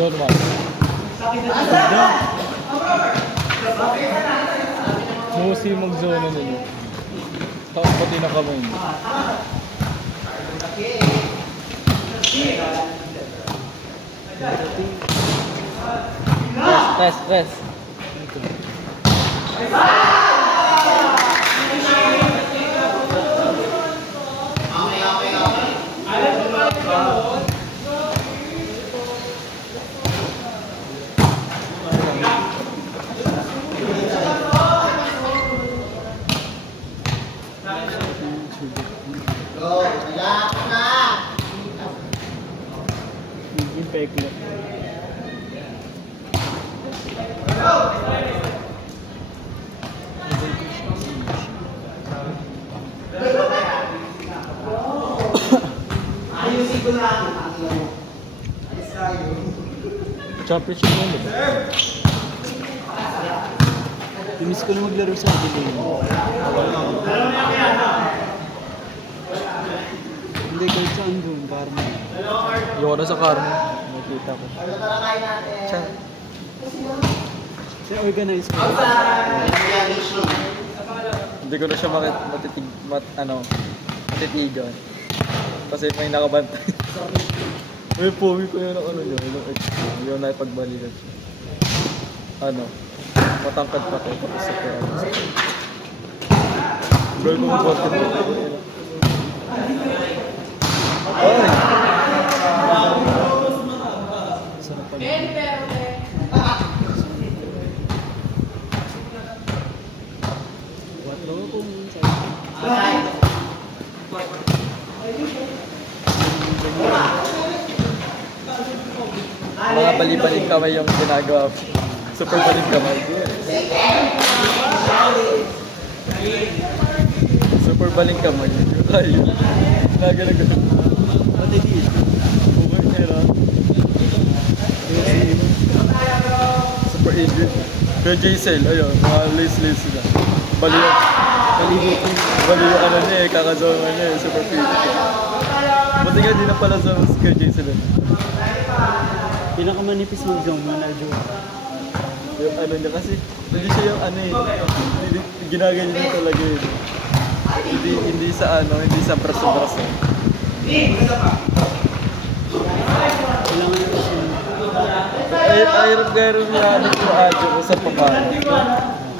Zone 1. Musi mag-zone na nila. Tapos pati na kamay niya. Test. Championship mo ba? Miss ko na maglaro sa Adelaide. Hindi, kahit saan doon, Carmen. Yung na sa Carmen. Nakita ko. Siya. Siya organize ko. Hindi ko na siya matitigan. Kasi may nakabantay. May pogi ko yun ang yun, yung extra. Yung nakipagbalikan siya. Matangkad pa kayo tapos sa kaya. Girl ko mag-bot ko na. Ay! Sarap pa rin. What lang kung sa'yo? Mga bali-balik kamay yung ginagawa. Super balik kamay. Super balik kamay. Ayun. Nagano-gano. Pati dito. Over era. Super Ingrid. Pero J-Cell, ayun. Mga lace-lace sila. Baliw. Baliw ano niya eh. Kakazoma niya eh. Super fit. Buti nga di na pala sa kay J-Cell. Pinakamanipis mag-zone mo na, Joe. Yung ano niya kasi, hindi siya yung ano eh. Ginaganyan niya talaga yun. Hindi sa ano, hindi sa braso-braso. Ay, hirap na ano ko adyo ko sa papaano.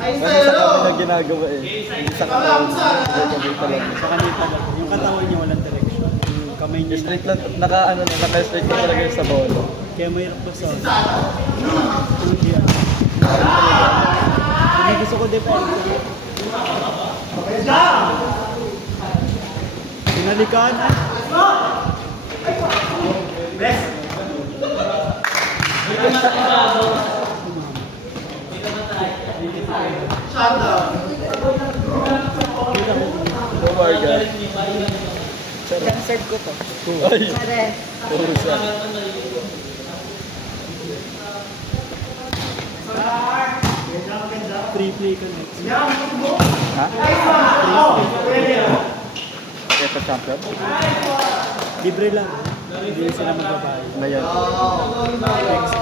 Kasi sa kami na ginagawa eh. Hindi sa katawan. Hindi talaga. Sa kanya talaga. Yung katawan niya walang direksyon. Yung kamay niya Straight lang, naka-straight lang talaga yung sa bolo. kaya mahirap ba sa hindi gusto ko depende. Pinalikan. Oh my God. Cancer ko to. Ay! Puro siya. Free play ka next. Ha? Ito champion? Libre lang. Hindi sila magbabayad. Na yan. Next.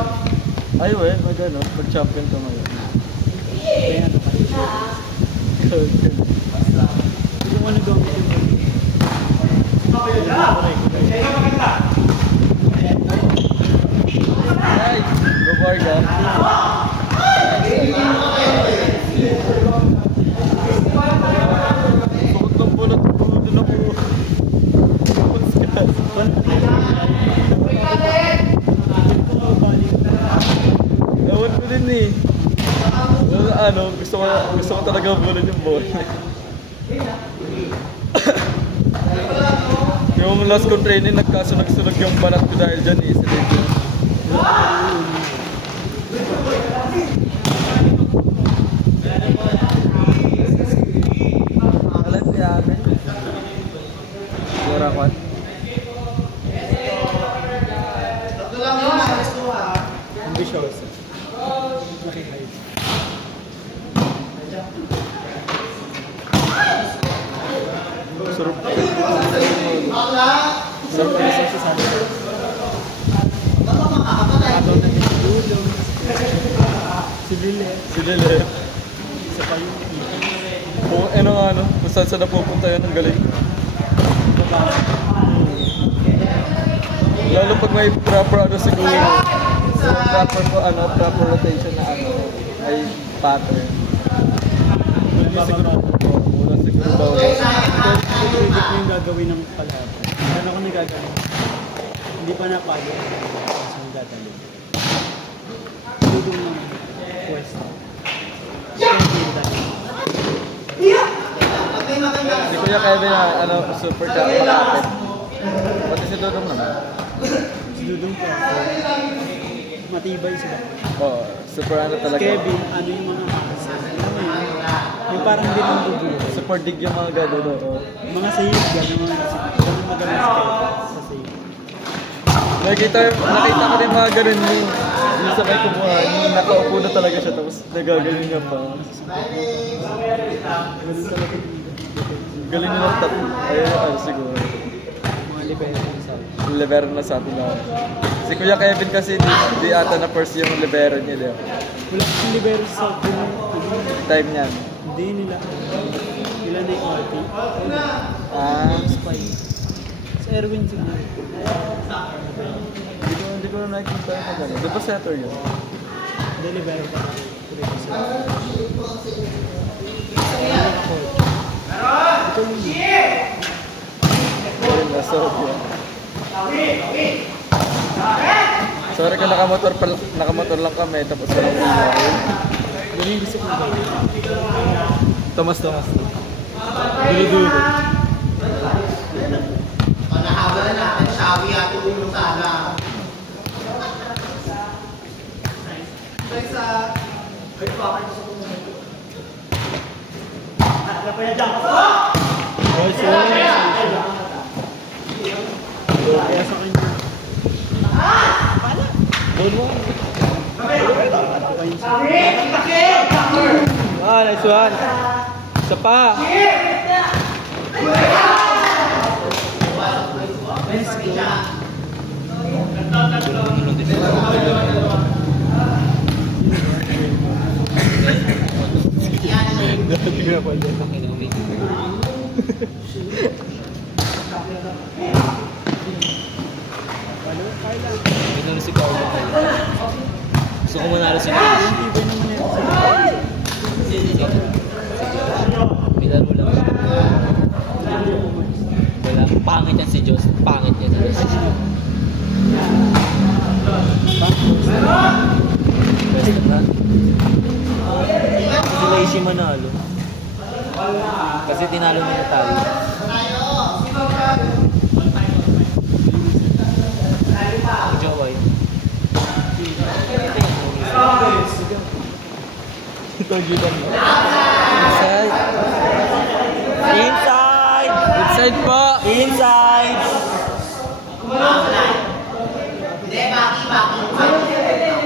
Ay, we, mag-ano, mag-champion ka ngayon. May ano pa. Hindi mo nag-gamit yung Ay! Go Varga. Bukod ng bulot na po. Ewan ko din eh. Ano, gusto ko talaga bulot yung ball. Yung last kong training, nagkasunog-sunog yung balat ko dahil dyan eh. Alam niya ate. Sura ko. ambitious. Nakikahit. Sarap. Sarap na sa sana. Habang nag-dulo. Si Lile. Si Lile. Isa pa yung Kung ano, kung saan napupunta yan, ang galing. Lalo pag may proper ano siguro, proper rotation na ano, ay pattern. Wala siguro bawal. predict mo yung gagawin ng kalaban. Paano ko nagagawin? Hindi pa napagod. Kasi yung dadalhin. Dudong ng pwesto. Si Kuya Kevin na super kapit. Pati si Dodong naman. Si Dudong pa. Matibay sila. Oo, super talaga. Kevin, ano yung mga makasa? Ano yun? Yung parang din ang bubuhay. Super dig yung mga gano'n. Mga sahib, gano'n magaling si Kevin sa sahib. Nakita ko rin mga gano'n yung sa may kumuha, yung nakaupo na talaga siya tapos nagagaling niya pa. Ganun talaga yung Galing nila ayun siguro. mga libero sa Libero na sa atin na. Si Kuya Kevin kasi di ata na first yung libero niya. wala kasing libero sa Time niyan. hindi nila. Nila na yung party. Spy. Sa Erwin siguro. Hindi ko na nakikita yung gano'n. Di ba setter yun? Hindi libero pa. Ayun na, sorry. Sorry kung nakamotor lang kami tapos walang umaw. Ganun yung gusto kong gawin. Tamas. Dulo-dulo. Panahabol na natin, sabi at ulo sana. Kaya sa kanya. Nice one. Isa pa. Let's go. Dati nga pala. Pinalo si Carlo kayo. Gusto ko manalo si Josh. May laro lang siya. Wala. Pangit yan si Josh. Pangit yan si Josh. Best na. Si Lacey manalo. Kasi tinalo niya tayo. Joy. Ito gitan mo. Inside. Inside. Inside pa! Inside.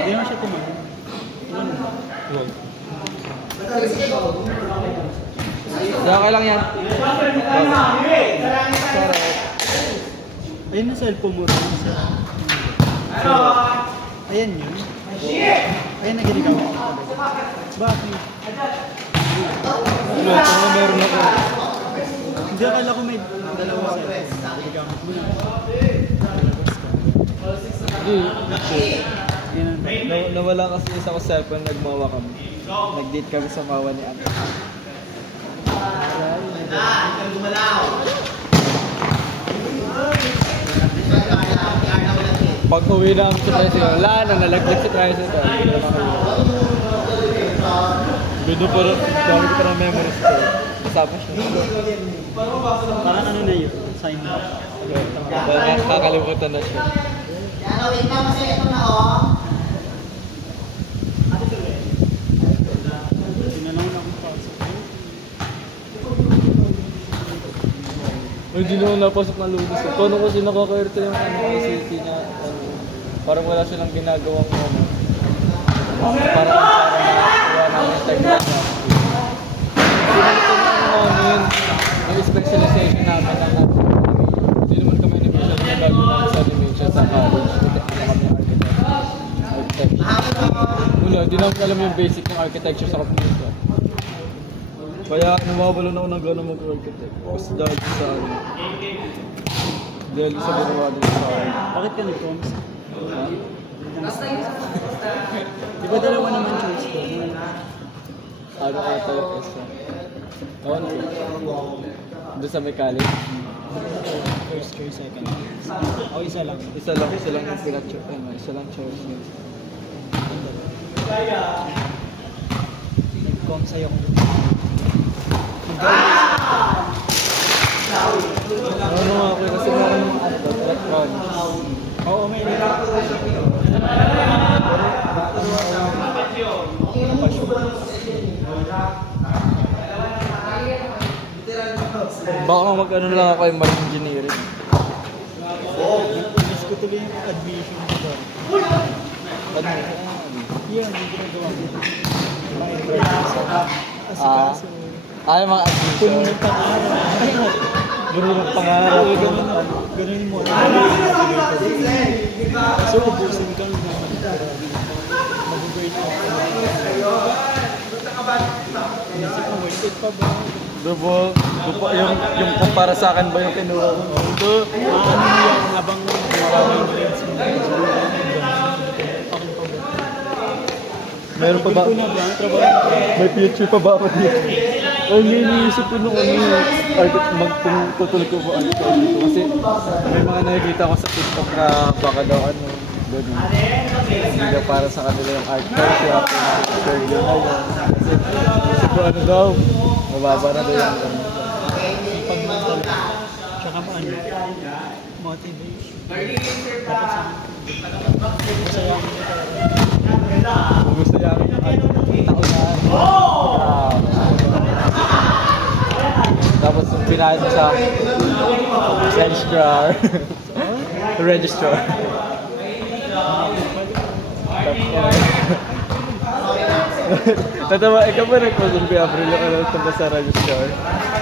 Hindi naman siya tumahin. Daka lang yan. Ayun na cellphone mo rin. Ayan yun. Ayan na ginagawa ko. Bakit? Wala, kung meron ako. Hindi, akala ko may dalawa cellphone. Ginagamit mo na. Nawala kasi isa ko cellphone, nagmawa kami. Nag-date kami sa mawa ni Ate. Pag uwi namin sa tricycle, wala na, nalaglag sa tricycle. Bido pa rin, dami ko pa ng memories ko. Kasama siya. Parang ano na yun? Sign up. Kakalimutan na siya. Wait lang kasi ito na oh. Tinanong na akong pasok. Hindi naman napasok na lunes. Kano kasi nakakairita yung ICT niya. Parang wala silang ginagawang ano. Parang nakakuha namin yung time na. Pinalitan namin yung specialization namin ng ano. Hindi naman kami animation na gagawin namin sa animation sa college. Hindi kami architecture. Wala, hindi namin alam yung basic ng architecture sa computer. Kaya nawawala na ako ng gano'n mag-architect. Kasi dahil sa ano. Dahil sa ginawa din sa akin. Bakit ka nag-coms? Di ba dalawa naman choice ko? Ano ata yung isa? Ano ko? Doon sa may college. First choice, second choice. O isa lang. Isa lang yung pinag-choice. Ano, isa lang choice yun. Nag-coms sa'yo kung Ano nga ako kasi meron yung electronics. oo, may Baka mag-ano lang ako yung marine engineering. Miss ko tuloy yung admission ko. Ano? Yan, yung ginagawa ko. Asikaso. Ay, mga admission. Puno ng pangarap. Puno ng pangarap. Ganun mo. So, ubusin ka ng mag-burn out. Isip mo, worth it pa ba? Yung kumpara sa akin ba yung kinuha ko? Ito. Ano mo yan habang maraming grades mo? Meron pa ba? Ko na ba? Trabaho. May future pa ba ako dito? Ay, iniisip ko nung magtutuloy ko ba ano ko dito. Kasi may mga nakikita ko sa TikTok na baka daw ano. Ganun. Hindi daw para sa kanila yung art card. Kaya ako na-share yun na yun. Kasi ko ano daw. Mababa na daw yung ano. Pagmental. Tsaka paano? Motivation. Dapat sa masaya mo Kung gusto niya yung ano, taunan. Tapos yung pinahit mo sa registrar. Registrar. Tatawa, ikaw ba nag-post ng Abril yung ano tungkol sa registrar?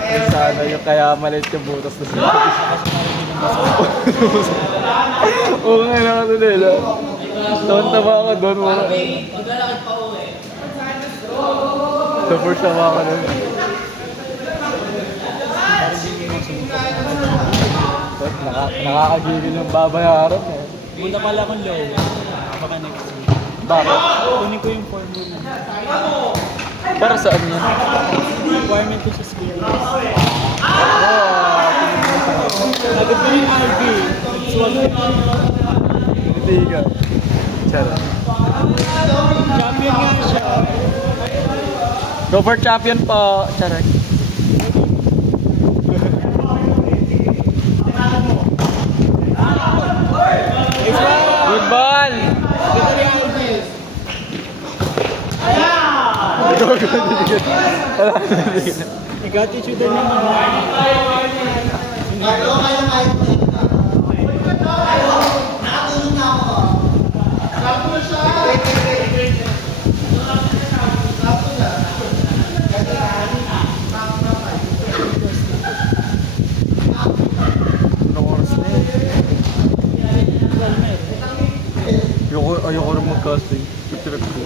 Yung sana yung kaya maliit yung butas na sila. Oo nga na kasi nila. Tawa ako doon. Super sama ka nun. Parang hindi mo sumukap. Nakakagigil ng babayaran eh. Punta pala akong low. Baka next week. Bakit? Kunin ko yung form mo na. Para saan yan? Requirement ko sa school. Agad ko yung RB. Nagsuwag ko. Hindi ka. Charot. Champion nga siya. Go for champion po. Charot. Good ball! Nag-attitude din naman. Nakatulong na ako. Anong oras na yun? Ayoko rin mag-casting. Trip ko.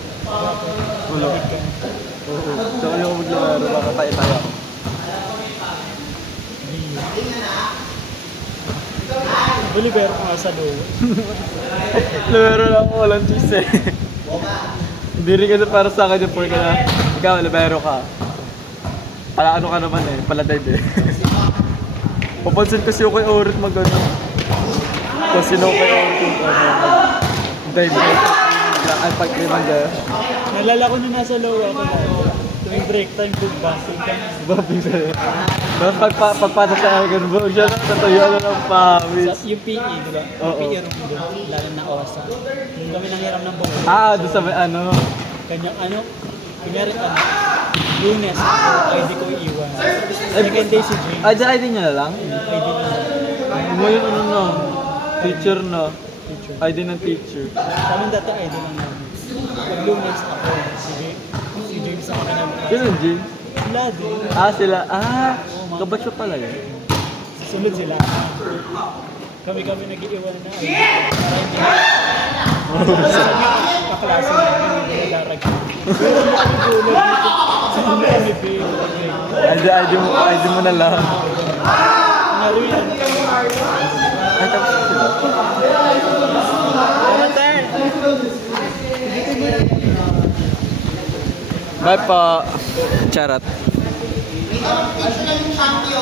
Wala. Oo. So ayoko maglaro. Baka tayo-tayo ako. Bolivero ko nga sa low. Libero lang ako. Walang cheese eh. Hindi rin kasi para sa akin yung pork na ikaw, libero ka. Pala ano ka naman eh. Pala dive eh. Papansin kasi yung kay Orit mag-ano. Kasi no kay Orit yung dive. Ay, pag-cream dyan. Nalala ko na nasa low ako na. Tuwing break time, good bassing ka. Babing sa'yo. Tapos pagpatak sa akin, ganun siya lang, natuyuan na ng pawis. Yung PE, di ba? Oo. PE room doon, lalo na OSA. Yung kami nanghiram ng buko. Doon sa may ano. Kanyang ano, kunyari Lunes, ID ko iiwan. Second day si James. Dyan ID niya na lang? ID na. Mo yung ano no, teacher no. Teacher. ID ng teacher. Sa amin dati ID lang namin. Pag Lunes ako, si James ako na. Ganun, Jim? Sila din. Sila. Kabatch pa pala yun. Susunod sila. Kami nag-iiwan na ID. Kaklase namin, nagdarag. Pero mo kami gulat dito. Sino kami ID mo na lang. Naro yan. Ay, tapos sila. Bye po. Charot.